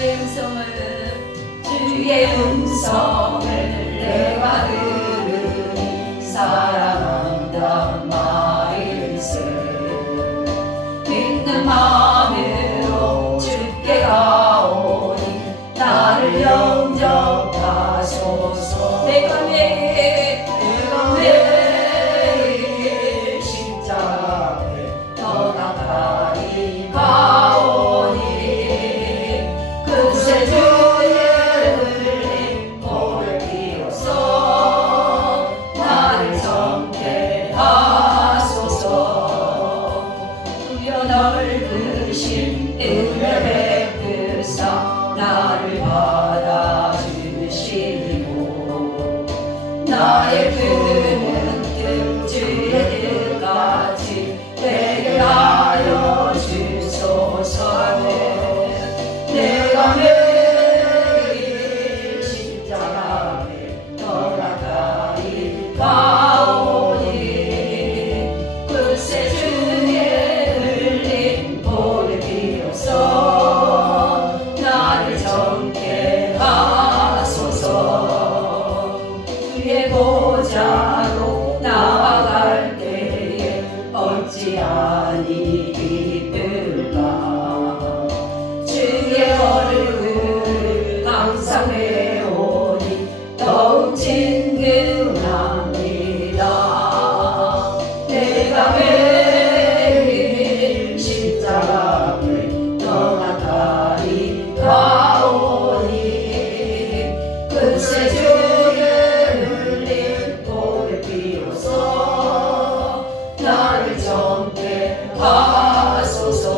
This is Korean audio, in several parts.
주의 음성을 주의 음성을 내가 들으니 사랑한다 나의 슬 믿는 마음으로 주께 가오니 나를 영접하소서. 내가 내 넓으신 은혜 베푸사 나를 받아 하소서.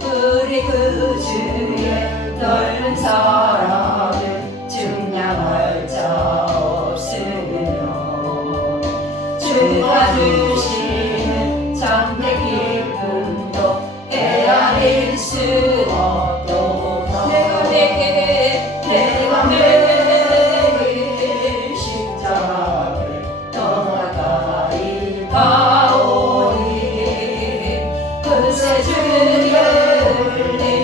우리 그 주의 넓은 사랑을 증량할 자 없으며 주가 주시는 참되기 Lord,